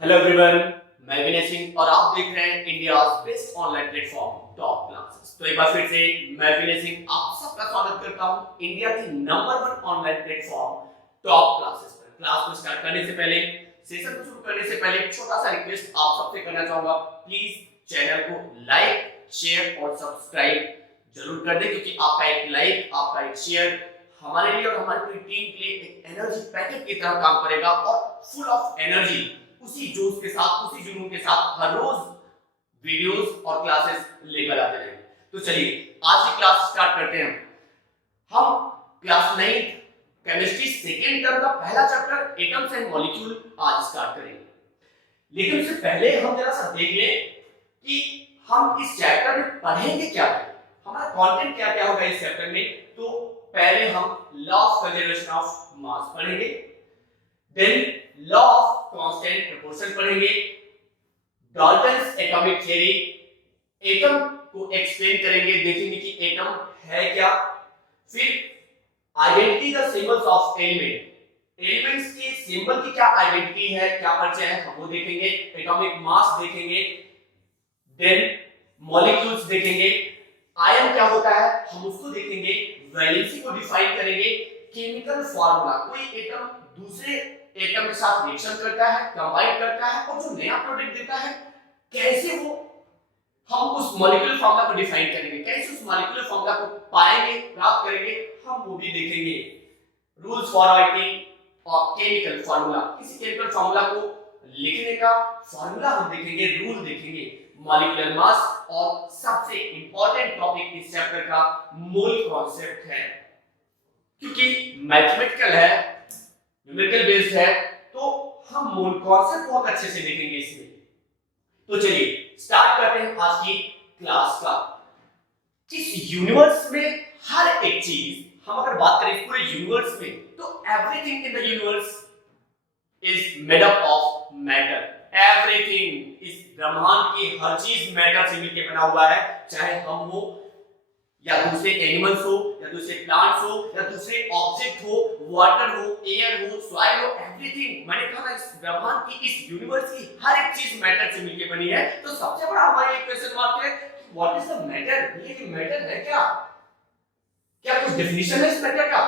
Hello everyone, मैं विनय सिंह और आप देख रहे हैं India best online platform top classes. तो एक बार फिर से मैं विनय सिंह आप सबका स्वागत करता हूं इंडिया की number 1 online platform top classes पर। क्लास को स्टार्ट करने से पहले, सेशन को शुरू करने से पहले एक छोटा सा रिक्वेस्ट आप सबसे करना चाहूंगा। प्लीज चैनल को लाइक, शेयर और सब्सक्राइब जरूर कर दें, क्योंकि आपका एक लाइक, आपका एक शेयर हमारे लिए और हमारी पूरी टीम के लिए एक एनर्जी पैकेट की तरह काम करेगा और फुल ऑफ एनर्जी, उसी जोश के साथ, उसी जुनून के साथ हर रोज वीडियोस और क्लासेस लेकर आते रहेंगे। तो चलिए आज की क्लास स्टार्ट करते हैं। हम क्लास 9 केमिस्ट्री सेकेंड टर्म का पहला चैप्टर एटम्स एंड मॉलिक्यूल आज स्टार्ट करेंगे। लेकिन उससे पहले हम जरा सा देख लें कि हम इस चैप्टर में पढ़ेंगे क्या, हमारा कंटेंट क्या क्या होगा इस चैप्टर में। तो पहले हम law of conservation of mass पढ़ेंगे, then law of constant proportion पढ़ेंगे, डाल्टन्स एटॉमिक थ्योरी, एटम को एक्सप्लेन करेंगे, देखेंगे कि एटम है क्या, फिर identity the symbols of element, elements के सिंबल की क्या आइडेंटिटी है, क्या परिचय है, हम वो देखेंगे, एटॉमिक मास देखेंगे, देन मॉलिक्यूल्स देखेंगे, आयन क्या होता है हम उसको देखेंगे, वैलेंसी को डिफाइन करेंगे, केमिकल फार्मूला, कोई एटम दूसरे एटम के साथ रिएक्शन करता है, कंबाइन करता है और जो नया प्रोडक्ट देता है, कैसे वो हम उस मॉलिक्यूलर फार्मूला को डिफाइन करेंगे, कैसे उस मॉलिक्यूलर फार्मूला को पाएंगे, प्राप्त करेंगे, हम वो भी देखेंगे। रूल्स फॉर राइटिंग और केमिकल फार्मूला, किसी केमिकल फार्मूला को लिखने का फार्मूला हम देखेंगे, रूल देखेंगे, मॉलिक्यूलर मास और सबसे इंपॉर्टेंट टॉपिक इस चैप्टर का मोल कॉन्सेप्ट है, क्योंकि मैथमेटिकल है, न्यूमेरिकल बेस्ड है, तो हम मोल कॉन्सेप्ट बहुत अच्छे से देखेंगे इसमें। तो चलिए स्टार्ट करते हैं आज की क्लास का। इस यूनिवर्स में हर एक चीज, हम अगर बात करें पूरे यूनिवर्स में, तो everything in the universe is made up of matter. Everything, इस ब्रह्मांड की हर चीज मैटर से मिलकर बना हुआ है, चाहे हम हो या दूसरे एनिमल्स हो या दूसरे प्लांट्स हो या दूसरे ऑब्जेक्ट हो, वाटर हो, एयर हो, सॉइल हो, एवरीथिंग। मैंने कहा ना, इस ब्रह्मांड की, इस यूनिवर्स की हर एक चीज मैटर से मिलकर बनी है। तो सबसे बड़ा हमारा एक क्वेश्चन मार्क है, व्हाट इज द मैटर? ये मैटर है क्या? क्या कुछ डेफिनेशन है इस मैटर का?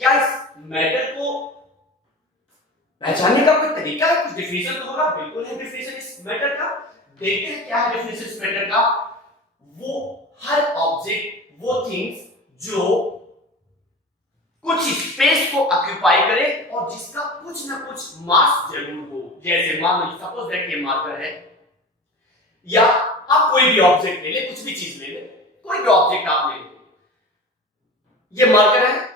क्या इस मैटर को पहचानने का कोई तरीका है? कुछ डेफिनेशन तो होगा, बिल्कुल है डेफिनेशन इस मैटर का। देखते हैं क्या है डेफिनेशन इस मैटर का। वो हर ऑब्जेक्ट, वो थिंग्स जो कुछ स्पेस को ऑक्यूपाई करे और जिसका कुछ ना कुछ मास जरूर हो। जैसे मान लो सपोज दैट ये मार्कर है, या आप कोई भी ऑब्जेक्ट ले ले, कुछ भी चीज ले ले, कोई भी ऑब्जेक्ट आप ले ले, ये मार्कर है,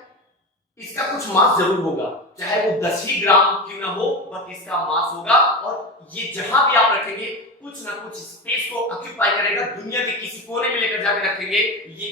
इसका कुछ मास जरूर होगा, चाहे वो 10 ही ग्राम क्यों ना हो, बट इसका मास होगा और ये जहां भी आप रखेंगे कुछ ना कुछ स्पेस को ऑक्यूपाई करेगा। दुनिया के किसी कोने में लेकर जाकर रखेंगे, ये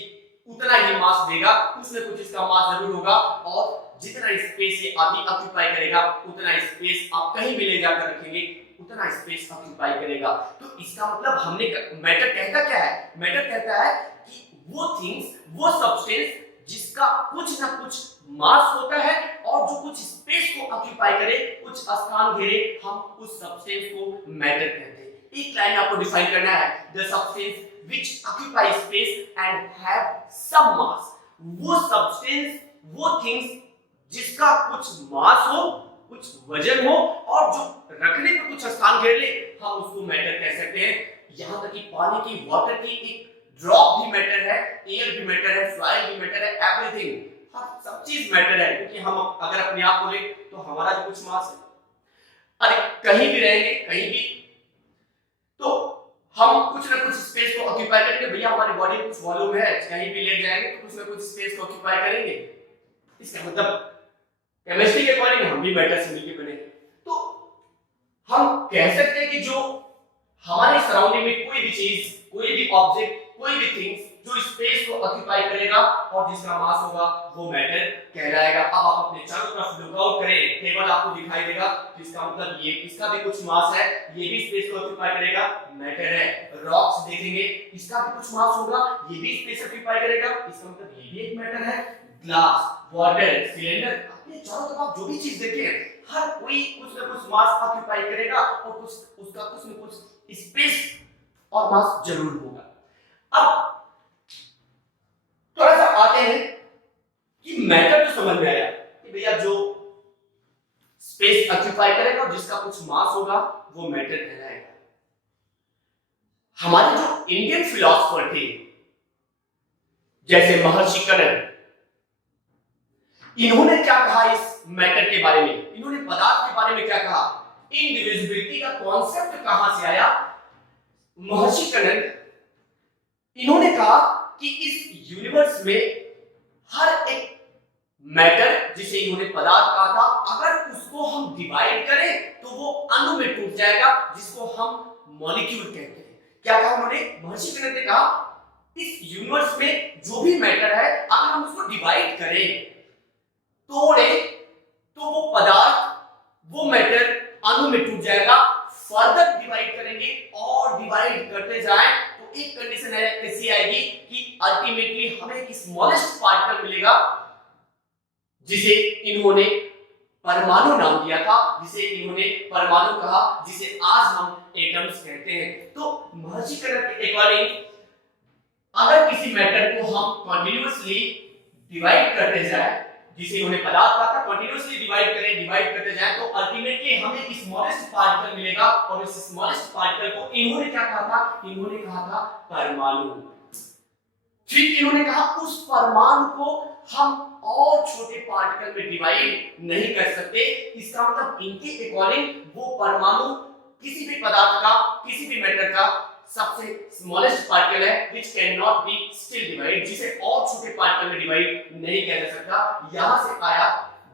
उतना ही मास देगा, कुछ ना कुछ इसका मास जरूर होगा। और जितना स्पेस ये अभी ऑक्यूपाई करेगा, उतना स्पेस आप कहीं भी ले जाकर रखेंगे, उतना स्पेस ऑक्यूपाई करेगा। तो इसका मतलब हमने, मैटर कहता क्या है? मैटर कहता है कि वो थिंग्स, वो सब्सटेंस जिसका कुछ ना कुछ मास होता है और जो कुछ स्पेस को ऑक्यूपाई करे, कुछ स्थान घेरे, हम उस सब्सटेंस को मैटर कहते हैं। एक लाइन आपको डिफाइन करना है, the substance which occupy space and have some mass. वो सब्सटेंस, वो थिंग्स जिसका कुछ मास हो, कुछ वजन हो और जो रखने पे कुछ स्थान घेर ले, हम उसको मैटर कह सकते हैं। यहां तक कि पानी की, वाटर की एक ड्रॉप भी मैटर है, एयर भी मैटर है, सॉइल भी मैटर है, एवरीथिंग, हर सब चीज मैटर है। क्योंकि हम अगर अपने आप बोले तो हमारा भी कुछ मास है। अरे कहीं भी रहेंगे, कहीं भी, तो हम कुछ ना कुछ स्पेस को ऑक्यूपाई करेंगे। भैया हमारी बॉडी में कुछ वॉल्यूम है, कहीं भी लेट जाएंगे तो कुछ ना कुछ स्पेस को ऑक्यूपाई करेंगे। इसका मतलब केमिस्ट्री के अकॉर्डिंग हम भी मैटर से मिलकर बने। तो हम कह सकते हैं कि जो हमारे सराउंडिंग में कोई भी चीज, कोई भी ऑब्जेक्ट, कोई भी थिंग्स जो स्पेस को ऑक्यूपाई करेगा और जिसका मास होगा, वो मैटर कहलाएगा। अब आप अपने चारों तरफ लुकआउट करें, टेबल आपको दिखाई देगा, तो इसका मतलब ये, इसका भी कुछ मास है, ये भी स्पेस को ऑक्यूपाई करेगा, मैटर है। रॉक्स देखेंगे, इसका भी कुछ मास होगा, ये भी स्पेस ऑक्यूपाई करेगा, इसका मतलब ये भी एक मैटर है। ग्लास, वाटर, सिलेंडर, अपने चारों तरफ आप जो भी चीज देखें, हर कोई कुछ ना कुछ मास ऑक्यूपाई करेगा और उसका कुछ ना कुछ स्पेस और मास जरूर होगा। अब थोड़ा सा आते हैं कि मैटर तो समझ में आया कि भैया जो स्पेस ऑक्यूपाई करेगा और जिसका कुछ मास होगा वो मैटर कहलाएगा। हमारे जो इंडियन फिलोसफर थे जैसे महर्षि कर्ण, इन्होंने क्या कहा इस मैटर के बारे में, इन्होंने पदार्थ के बारे में क्या कहा, इंडिविजिबिलिटी का कॉन्सेप्ट कहां से आया। महर्षि कर्ण इन्होंने कहा कि इस यूनिवर्स में हर एक मैटर, जिसे इन्होंने पदार्थ कहा था, अगर उसको हम डिवाइड करें तो वो अणु में टूट जाएगा, जिसको हम मॉलिक्यूल कहते हैं। क्या कहा उन्होंने, महर्षि कर्ण ने कहा इस यूनिवर्स में जो भी मैटर है अगर हम उसको डिवाइड करें, तोड़े, तो वो पदार्थ, वो मैटर अणु में टूट जाएगा। फर्दर डिवाइड करेंगे और डिवाइड करते जाएं तो एक कंडीशन ऐसी आएगी कि अल्टीमेटली हमें एक स्मॉलेस्ट पार्टिकल मिलेगा, जिसे इन्होंने परमाणु नाम दिया था, जिसे इन्होंने परमाणु कहा, जिसे आज हम एटम्स कहते हैं। तो महर्षि कर्ण के अकॉर्डिंग अगर किसी मैटर को हम कंटीन्यूअसली डिवाइड करते जाए, जिसे इन्होंने पदार्थ कहा था, कंटीन्यूअसली डिवाइड करते जाए तो अल्टीमेटली हमें एक स्मॉलेस्ट पार्टिकल मिलेगा। और इस स्मॉलेस्ट पार्टिकल को इन्होंने क्या कहा था, इन्होंने कहा था परमाणु। फिर इन्होंने कहा उस परमाणु को हम और छोटे पार्टिकल में डिवाइड नहीं कर सकते। इसका मतलब इनके अकॉर्डिंग वो परमाणु किसी भी पदार्थ का, किसी भी मैटर का सबसे स्मॉलेस्ट पार्टिकल है which cannot be still divide, जिसे और छोटे पार्टिकल में डिवाइड नहीं किया जा सकता। यहां से आया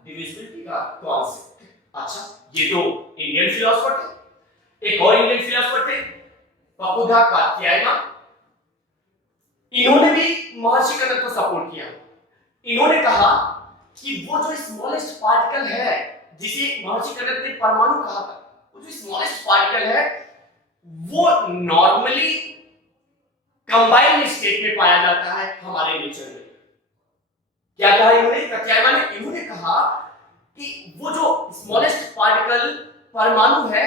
डिविजिबिलिटी का कॉन्सेप्ट। अच्छा, ये तो इंडियन फिलोसफर थे। एक और इंडियन फिलोसफर थे पपुधा कात्यायना, इन्होंने भी महर्षि कर्ण को सपोर्ट किया। इन्होंने कहा कि वो जो स्मॉलेस्ट पार्टिकल है, जिसे महर्षि कर्ण ने परमाणु कहा था, वो जो स्मॉलेस्ट पार्टिकल है वो नॉर्मली कंबाइंड स्टेट में पाया जाता है हमारे नेचर में। क्या कहा इन्होंने, कात्यायना ने, इन्होंने कहा कि वो जो स्मॉलेस्ट पार्टिकल परमाणु है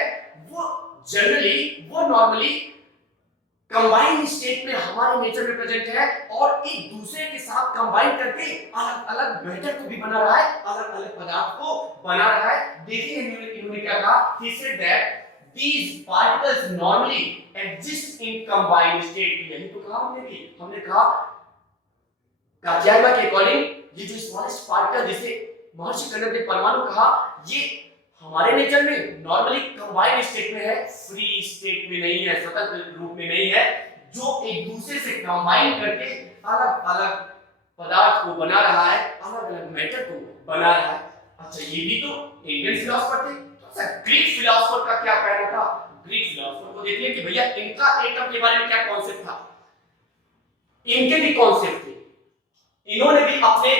वो जनरली, वो नॉर्मली कंबाइंड स्टेट में हमारे नेचर में प्रेजेंट है और एक दूसरे के साथ कंबाइन करके अलग अलग मैटर को भी बना रहा है, अलग अलग पदार्थ को बना रहा है। देखिए इन्होंने क्या कहा, he said that these particles normally exist in combined state। यही तो कहा हमने कहा कात्यायना के अकॉर्डिंग ये जो स्मॉलेस्ट पार्टिकल, जिसे महर्षि कर्ण ने परमाणु कहा, ये हमारे नेचर में नॉर्मली कंबाइंड स्टेट में है, फ्री स्टेट में नहीं है, स्वतंत्र रूप में नहीं है, जो एक दूसरे से कंबाइन करके अलग अलग पदार्थ को बना रहा है, अलग अलग मैटर को बना रहा है। अच्छा, ये भी तो इंडियन फिलोसफर थे। तो ग्रीक फिलोसफर का क्या कहना था, ग्रीक फिलोसफर को देखिए कि भैया इनका एटम के बारे में क्या कॉन्सेप्ट था। इनके भी कॉन्सेप्ट थे, इन्होंने भी अपने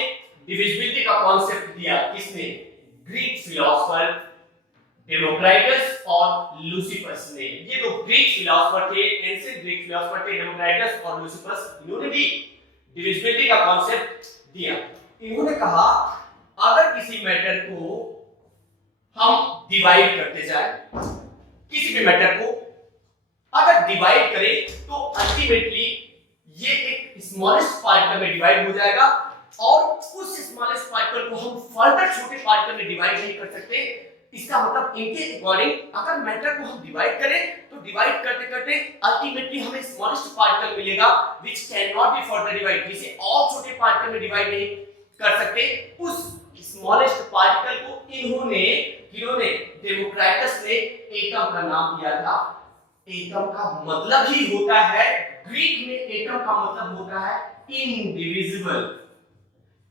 डिविजिबिलिटी का कॉन्सेप्ट दिया। किसने, ग्रीक फिलोसफर डेमोक्राइटस और लुसिफस ने। ये दो ग्रीक फिलोसफर थे, एंशिएंट ग्रीक फिलोसफर थे, डेमोक्राइटस और लुसिफस। इन्होंने भी डिविजिबिलिटी का कॉन्सेप्ट दिया। इन्होंने कहा अगर किसी मैटर को हम डिवाइड करते जाए, किसी भी मैटर को अगर डिवाइड करें तो अल्टीमेटली ये एक स्मॉलेस्ट पार्टिकल में डिवाइड हो जाएगा और उस स्मॉलेस्ट पार्टिकल को हम फर्दर छोटे पार्टिकल में डिवाइड नहीं कर सकते। इसका मतलब इनके अकॉर्डिंग अगर मैटर को हम डिवाइड करें तो डिवाइड करते करते अल्टीमेटली हमें स्मॉलेस्ट पार्टिकल मिलेगा which can not be further divide, जिसे और छोटे पार्टिकल में डिवाइड नहीं कर सकते। उस स्मॉलेस्ट पार्टिकल को इन्होंने डेमोक्राइटस ने एटम का नाम दिया था। एटम का मतलब ही होता है, ग्रीक में एटम का मतलब होता है इनडिविजिबल,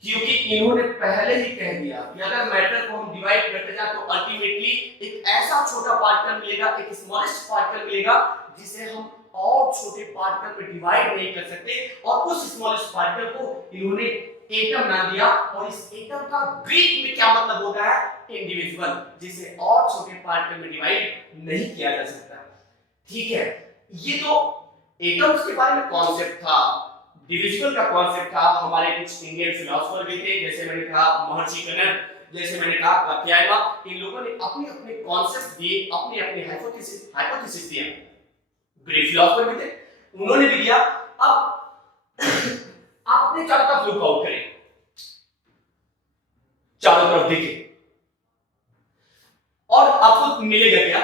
क्योंकि इन्होंने पहले ही कह दिया कि अगर मैटर को हम डिवाइड करते जाए तो अल्टीमेटली एक ऐसा छोटा पार्टिकल मिलेगा, एक स्मॉलेस्ट पार्टिकल मिलेगा जिसे हम और छोटे पार्टिकल में डिवाइड नहीं कर सकते। और उस स्मॉलेस्ट पार्टिकल को इन्होंने एटम नाम दिया। और इस एटम का ग्रीक में क्या मतलब होता है, इंडिविजुअल, जिसे और छोटे पार्टिकल में डिवाइड नहीं किया जा सकता। ठीक है, ये तो एटम्स के बारे में कॉन्सेप्ट था। डिविजिबल का कॉन्सेप्ट था, हमारे कुछ इंडियन फिलोसोफर भी थे, जैसे मैंने कहा महर्षि कनद, जैसे मैंने कहा कात्यायन, इन लोगों ने अपने अपने कॉन्सेप्ट दिए, अपने अपने हाइपोथेसिस दिया। ग्रीक फिलोसोफर भी थे, उन्होंने भी दिया। अब आप अपने चारों तरफ लुक आउट करें, चारों तरफ देखें और आपको मिलेगा क्या?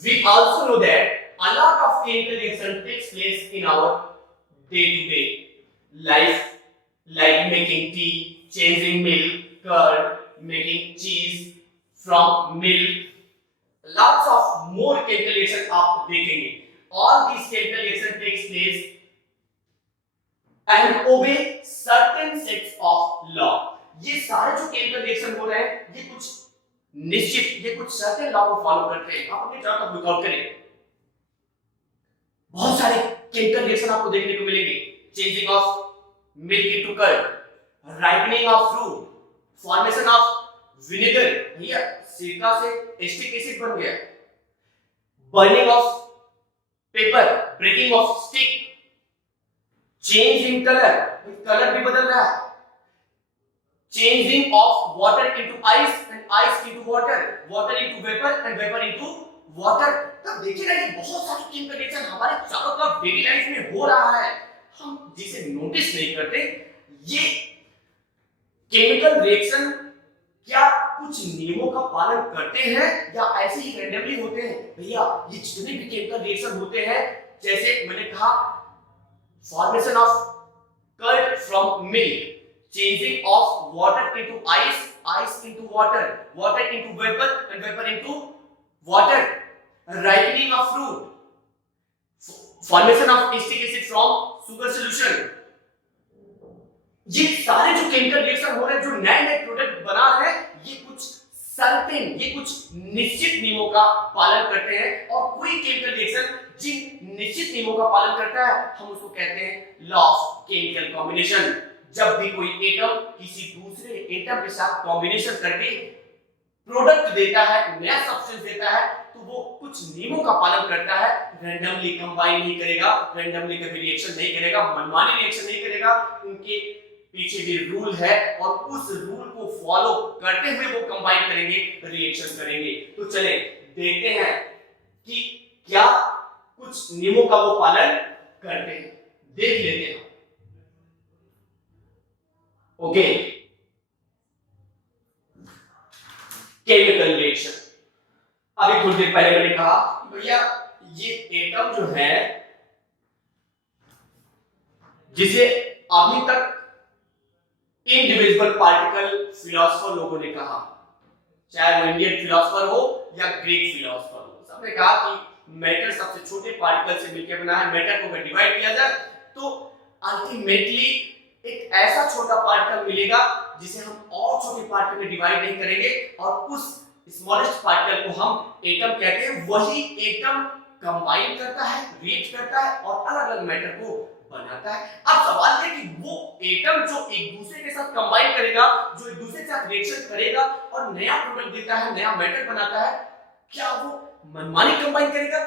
We also know that a lot of chemical reaction takes place in our day-to-day life, like making tea, changing milk, curd, making cheese from milk. Lots of more chemical reaction आप देखेंगे। All these chemical reaction takes place and obey certain sets of law. ये सारे जो chemical reaction हो रहे हैं, ये कुछ निश्चित, ये कुछ सर्टेन लॉ को फॉलो करते हैं। आप अपने चार्ट को लुक आउट करें, बहुत सारे केमिकल रिएक्शन आपको देखने को मिलेंगे। Changing of milk into curd, ripening of fruit, formation of vinegar, भैया सिरका से एस्टिक एसिड बन गया, burning of paper, breaking of stick, change in colour, colour भी बदल रहा है, changing of water into ice and ice into water, water into vapor and vapor into water। तब देखिएगा ये बहुत सारे केमिकल रिएक्शन हमारे चारों तरफ डेली लाइफ में हो रहा है, हम जिसे नोटिस नहीं करते। ये केमिकल रिएक्शन क्या कुछ नियमों का पालन करते हैं या ऐसे ही रैंडमली होते हैं? भैया ये जितने भी केमिकल रिएक्शन होते हैं, जैसे मैंने कहा formation of curd from milk, changing of water into ice, ice into water, water into vapor and vapor into water, ripening of fruit, formation of acetic acid from sugar solution। ये सारे जो chemical reaction हो रहे हैं, जो नए नए product बना रहे हैं, ये कुछ सर्टेन, ये कुछ निश्चित नियमों का पालन करते हैं। और कोई केमिकल रिएक्शन जिन निश्चित नियमों का पालन करता है, हम उसको कहते हैं लॉ ऑफ केमिकल कॉम्बिनेशन। जब भी कोई एटम किसी दूसरे एटम के साथ कॉम्बिनेशन करके प्रोडक्ट देता है, नया सब्सटेंस देता है, तो वो कुछ नियमों का पालन करता है। रैंडमली कंबाइन नहीं करेगा, रैंडमली कभी रिएक्शन नहीं करेगा, मनमानी रिएक्शन नहीं करेगा। उनके पीछे भी रूल है और उस रूल को फॉलो करते हुए वो कंबाइन करेंगे, रिएक्शन करेंगे। तो चले देखते हैं कि क्या कुछ नियमों का वो पालन करते हैं, देख लेते हैं। Okay, chemical reaction. अभी थोड़ी देर पहले मैंने कहा भैया ये एटम जो है, जिसे अभी तक इनडिविजिबल पार्टिकल फिलोसोफर लोगों ने कहा, चाहे वो इंडियन फिलोसोफर हो या ग्रीक फिलोसोफर हो, सबने कहा कि मैटर सबसे छोटे पार्टिकल से मिलकर बना है। मैटर को अगर डिवाइड किया जाए तो अल्टीमेटली एक ऐसा छोटा पार्टिकल मिलेगा जिसे हम और छोटे पार्टिकल में डिवाइड नहीं करेंगे, और उस स्मॉलेस्ट पार्टिकल को हम एटम कहते हैं। वही एटम कंबाइन करता है, रिएक्ट करता है और अलग अलग मैटर को बनाता है। अब सवाल है कि वो एटम जो एक दूसरे के साथ कंबाइन करेगा, जो एक दूसरे के साथ रिएक्शन करेगा और नया प्रोडक्ट देता है, नया मैटर बनाता है, क्या वो मनमानी कंबाइन करेगा?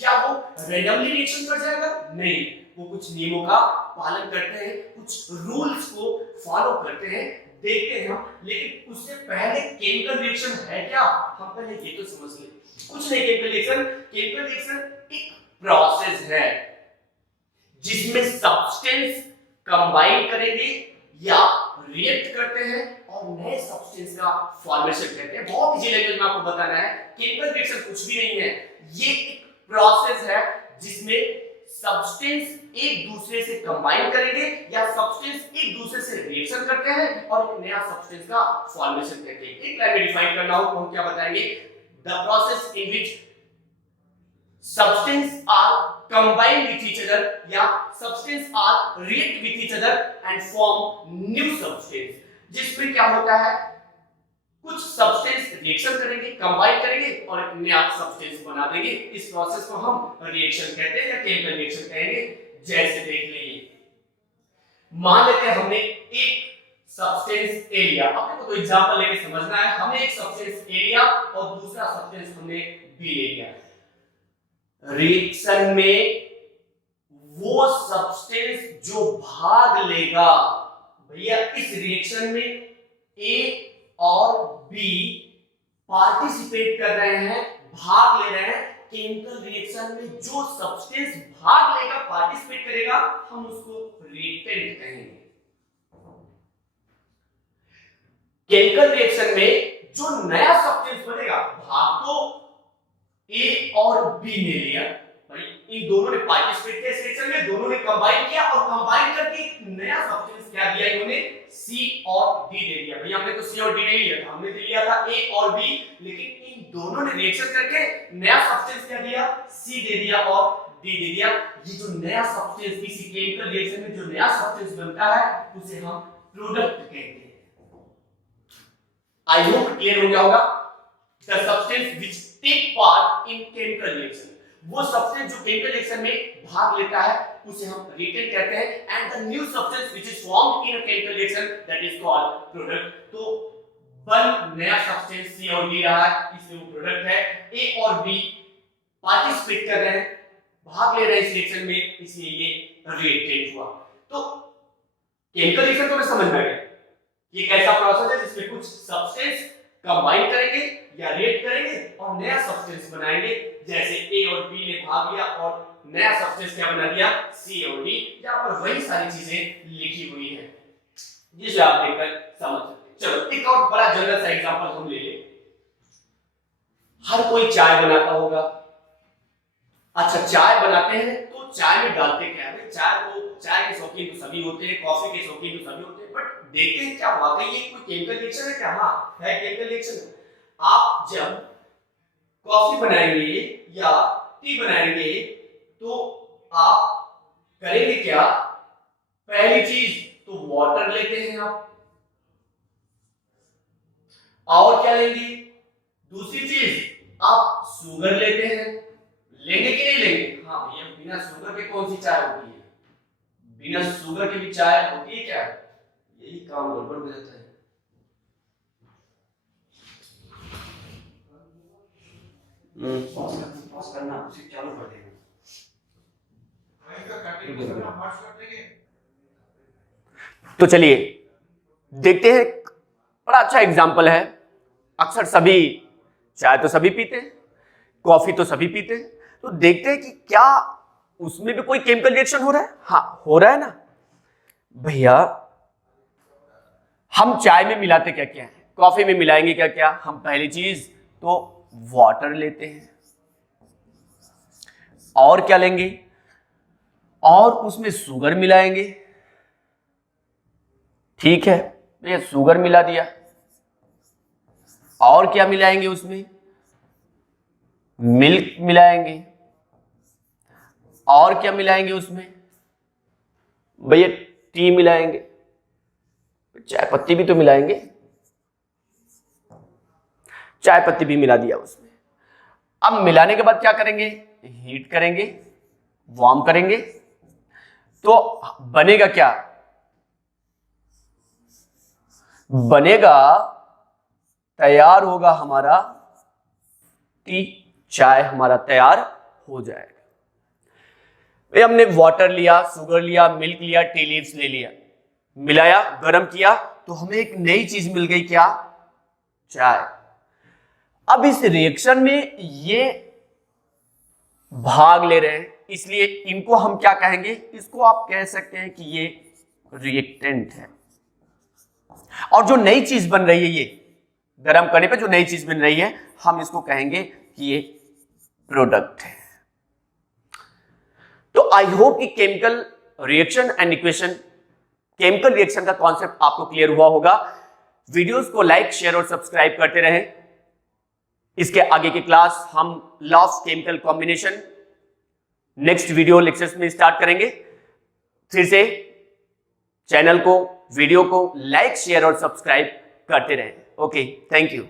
क्या वो रैंडमली रिएक्शन कर जाएगा? नहीं, वो कुछ नियमों का पालन करते हैं, कुछ रूल्स को फॉलो करते हैं, देखते हैं हम। लेकिन उससे पहले केमिकल रिएक्शन है क्या, हम पहले ये तो समझ लें। कुछ नहीं, केमिकल रिएक्शन एक प्रोसेस है जिसमें सब्सटेंस कंबाइन करेंगे या रिएक्ट करते हैं और नए सब्सटेंस का फॉर्मेशन करते हैं। बहुत इजी लैंग्वेज में आपको बताना है, केमिकल रिएक्शन कुछ भी नहीं है, ये एक प्रोसेस है जिसमें सब्सटेंस एक दूसरे से कंबाइन करेंगे या सब्सटेंस एक दूसरे से रिएक्शन करते हैं और एक नया सब्सटेंस का फॉर्मेशन करते हैं। एक लाइन में डिफाइन करना हो तो हम क्या बताएंगे? The process in which substance are combine with each other या substance are react with each other and form new substance. जिसमें क्या होता है, कुछ सब्सटेंस रिएक्शन करेंगे, कंबाइन करेंगे और एक नया सब्सटेंस बना देंगे। इस प्रोसेस को हम रिएक्शन कहते हैं या केमिकल रिएक्शन कहेंगे। जैसे देख लीजिए, मान लेते हैं हमने एक सब्सटेंस ए लिया, अपने को तो एग्जांपल लेके समझना है। हमने एक सब्सटेंस ए लिया और दूसरा सब्सटेंस हमने बी ले लिया। रिएक्शन में वो सब्सटेंस जो भाग लेगा, भैया इस रिएक्शन में ए और बी पार्टिसिपेट कर रहे हैं, भाग ले रहे हैं। केमिकल रिएक्शन में जो सब्सटेंस भाग लेगा, पार्टिसिपेट करेगा, हम उसको रिएक्टेंट कहेंगे। केमिकल रिएक्शन में जो नया सब्सटेंस बनेगा, भाग तो ए और बी ने लिया, इन दोनों ने पार्टिसिपेट किया इस रिएक्शन में, दोनों ने कंबाइन किया और कंबाइन करके एक नया सब्सटेंस क्या दिया इन्होंने, सी और डी दे दिया। भैया हमने तो सी और डी नहीं लिया था, हमने तो लिया था ए और बी, लेकिन इन दोनों ने रिएक्शन करके नया सब्सटेंस क्या दिया, सी दे दिया और डी दे दिया। ये जो नया सब्सटेंस किसी केमिकल रिएक्शन में जो नया सब्सटेंस बनता है उसे हम प्रोडक्ट कहते हैं। आई होप क्लियर हो गया होगा। The substance which take part in chemical reaction, वो सब्सटेंस जो केमिकल रिएक्शन में भाग लेता है उसे हम रिएक्टेंट कहते हैं। And the new substance which is formed in a chemical reaction that is called product. तो बन नया सब्सटेंस सी और डी रहा है, इसलिए वो प्रोडक्ट है। ए और बी पार्टिसिपेट कर रहे हैं, भाग ले रहे हैं इस रिएक्शन में, इसलिए ये रिएक्टेंट हुआ। तो केमिकल रिएक्शन तो मैं समझ में आ गया, ये कैसा प्रोसेस है जिसमें कुछ सब्सटेंस कंबाइन करेंगे या रिएक्ट करेंगे और नया सब्सटेंस बनाएंगे। जैसे ए और बी ने भाग लिया और नया सब्सटेंस क्या बना दिया, सी और डी। यहां पर वही सारी चीजें लिखी हुई है जिसे आप देखकर समझ सकते हैं। चलो एक और बड़ा जनरल सा एग्जांपल हम ले लें। हर कोई चाय बनाता होगा। अच्छा, चाय बनाते हैं तो चाय में डालते क्या है? चाय के शौकीन तो सभी होते हैं, कॉफी के शौकीन तो सभी होते हैं, बट देखते हैं क्या वाकई ये कोई केमिकल रिएक्शन है क्या? हाँ है, केमिकल रिएक्शन। आप जब कॉफी बनाएंगे या टी बनाएंगे तो आप करेंगे क्या? पहली चीज तो वाटर लेते हैं आप, और क्या लेंगे? दूसरी चीज आप शुगर लेते हैं। लेंगे कि नहीं लेंगे? हाँ भैया, बिना शुगर के कौन सी चाय होती है? बिना शुगर के भी चाय होती है क्या? यही काम गड़बड़ हो जाता है। पॉज करना, उसे चालू कर देना। तो चलिए देखते हैं, बड़ा अच्छा एग्जाम्पल है। अक्सर सभी चाय तो सभी पीते हैं, कॉफी तो सभी पीते हैं, तो देखते हैं कि क्या उसमें भी कोई केमिकल रिएक्शन हो रहा है। हाँ हो रहा है ना भैया। हम चाय में मिलाते क्या क्या है, कॉफी में मिलाएंगे क्या क्या? हम पहली चीज तो वाटर लेते हैं, और क्या लेंगे? और उसमें शुगर मिलाएंगे। ठीक है भैया, शुगर मिला दिया, और क्या मिलाएंगे? उसमें मिल्क मिलाएंगे, और क्या मिलाएंगे? उसमें भैया टी मिलाएंगे, चाय पत्ती भी तो मिलाएंगे, चाय पत्ती भी मिला दिया उसमें। अब मिलाने के बाद क्या करेंगे? हीट करेंगे, वार्म करेंगे, तो बनेगा क्या? बनेगा, तैयार होगा हमारा टी, चाय हमारा तैयार हो जाएगा। हमने वाटर लिया, शुगर लिया, मिल्क लिया, टी लीव्स ले लिया, मिलाया, गर्म किया, तो हमें एक नई चीज मिल गई। क्या? चाय। अब इस रिएक्शन में ये भाग ले रहे हैं, इसलिए इनको हम क्या कहेंगे? इसको आप कह सकते हैं कि ये रिएक्टेंट है। और जो नई चीज बन रही है, ये गर्म करने पे जो नई चीज बन रही है, हम इसको कहेंगे कि ये प्रोडक्ट है। तो आई होप कि chemical reaction and equation, chemical reaction का कॉन्सेप्ट आपको क्लियर हुआ होगा। वीडियोस को लाइक, शेयर और सब्सक्राइब करते रहें। इसके आगे की क्लास हम law of chemical combination next video lectures में स्टार्ट करेंगे। फिर से चैनल को, वीडियो को लाइक, शेयर और सब्सक्राइब करते रहें। Okay, thank you.